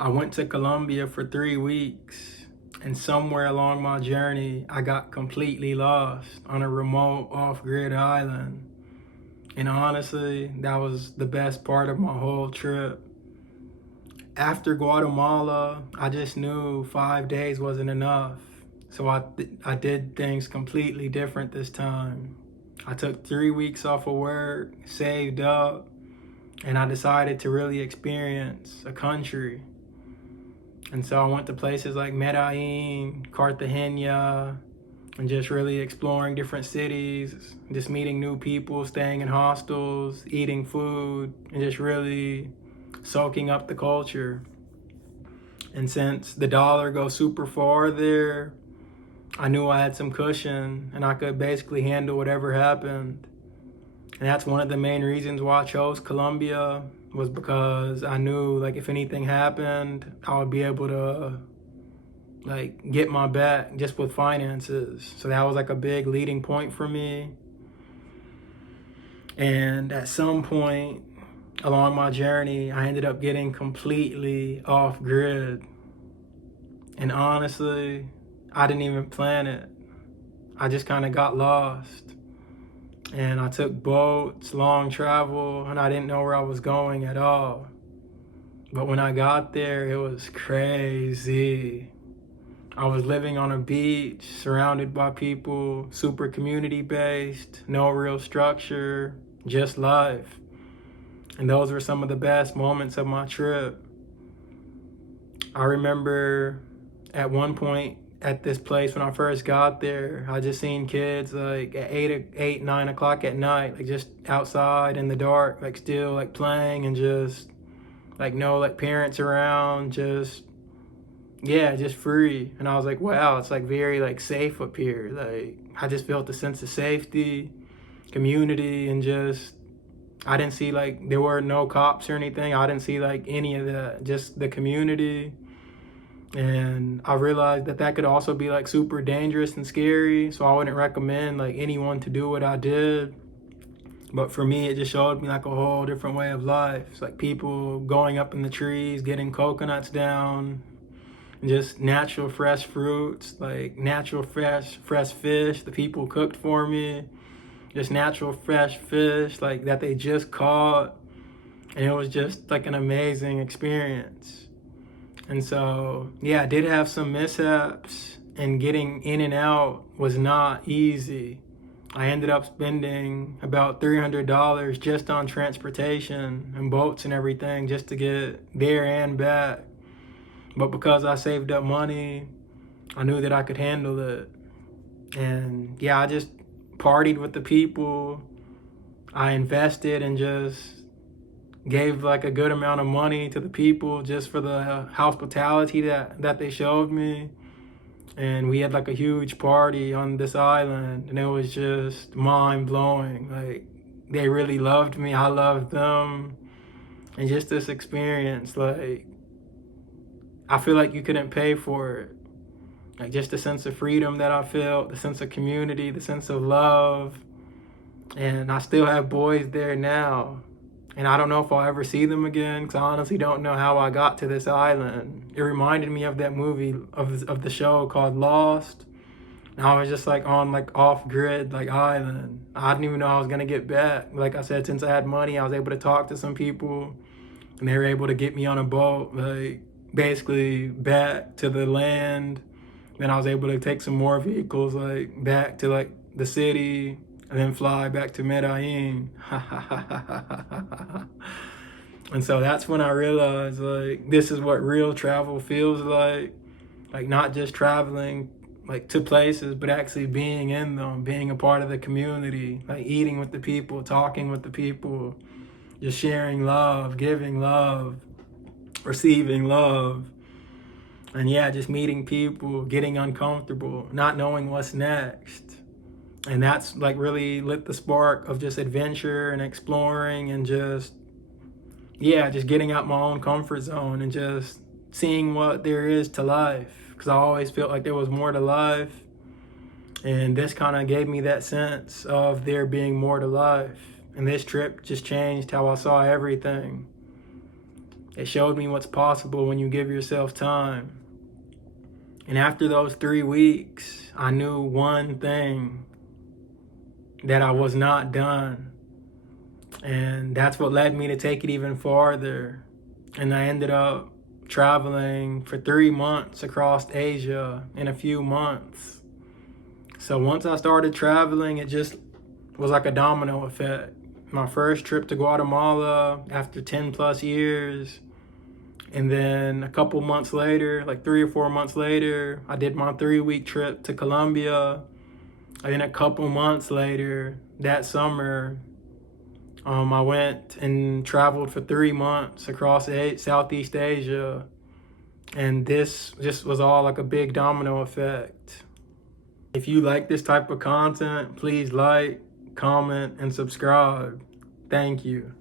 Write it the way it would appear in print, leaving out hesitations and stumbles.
I went to Colombia for 3 weeks, and somewhere along my journey, I got completely lost on a remote off-grid island. And honestly, that was the best part of my whole trip. After Guatemala, I just knew 5 days wasn't enough. So I did things completely different this time. I took 3 weeks off of work, saved up, and I decided to really experience a country. And so I went to places like Medellin, Cartagena, and just really exploring different cities, just meeting new people, staying in hostels, eating food, and just really soaking up the culture. And since the dollar goes super far there, I knew I had some cushion and I could basically handle whatever happened. And that's one of the main reasons why I chose Colombia, was because I knew like if anything happened, I would be able to like get my back just with finances. So that was like a big leading point for me. And at some point along my journey, I ended up getting completely off grid. And honestly, I didn't even plan it. I just kind of got lost. And I took boats, long travel, and I didn't know where I was going at all. But when I got there, it was crazy. I was living on a beach, surrounded by people, super community-based, no real structure, just life. And those were some of the best moments of my trip. I remember at one point at this place when I first got there, I just seen kids like at 9 o'clock at night, like just outside in the dark, like still like playing and just like no like parents around, just just free. And I was like, wow, it's like very like safe up here. Like I just felt a sense of safety, community, and just I didn't see like there were no cops or anything. I didn't see like any of that, just the community. And I realized that that could also be like super dangerous and scary, so I wouldn't recommend like anyone to do what I did. But for me, it just showed me like a whole different way of life. It's like people going up in the trees, getting coconuts down, just natural fresh fruits, like natural fresh fish the people cooked for me, just natural fresh fish like that they just caught. And it was just like an amazing experience. And so, yeah, I did have some mishaps, and getting in and out was not easy. I ended up spending about $300 just on transportation and boats and everything just to get there and back. But because I saved up money, I knew that I could handle it. And yeah, I just partied with the people. I invested and just gave like a good amount of money to the people just for the hospitality that they showed me. And we had like a huge party on this island, and it was just mind blowing. Like they really loved me, I loved them. And just this experience, like I feel like you couldn't pay for it. Like just the sense of freedom that I felt, the sense of community, the sense of love. And I still have boys there now. And I don't know if I'll ever see them again, because I honestly don't know how I got to this island. It reminded me of that movie, of the show called Lost. And I was just like on like off-grid like island. I didn't even know I was gonna get back. Like I said, since I had money, I was able to talk to some people, and they were able to get me on a boat, like basically back to the land. Then I was able to take some more vehicles like back to like the city, and then fly back to Medellin. And so that's when I realized like this is what real travel feels like not just traveling like to places, but actually being in them, being a part of the community, like eating with the people, talking with the people, just sharing love, giving love, receiving love. And yeah, just meeting people, getting uncomfortable, not knowing what's next. And that's like really lit the spark of just adventure and exploring, and just just getting out my own comfort zone and just seeing what there is to life, because I always felt like there was more to life. And this kind of gave me that sense of there being more to life. And this trip just changed how I saw everything. It showed me what's possible when you give yourself time. And after those 3 weeks, I knew one thing, that I was not done. And that's what led me to take it even farther. And I ended up traveling for 3 months across Asia in a few months. So once I started traveling, it just was like a domino effect. My first trip to Guatemala after 10 plus years. And then a couple months later, like 3 or 4 months later, I did my 3-week trip to Colombia. And then a couple months later, that summer, I went and traveled for 3 months across Southeast Asia. And this just was all like a big domino effect. If you like this type of content, please like, comment, and subscribe. Thank you.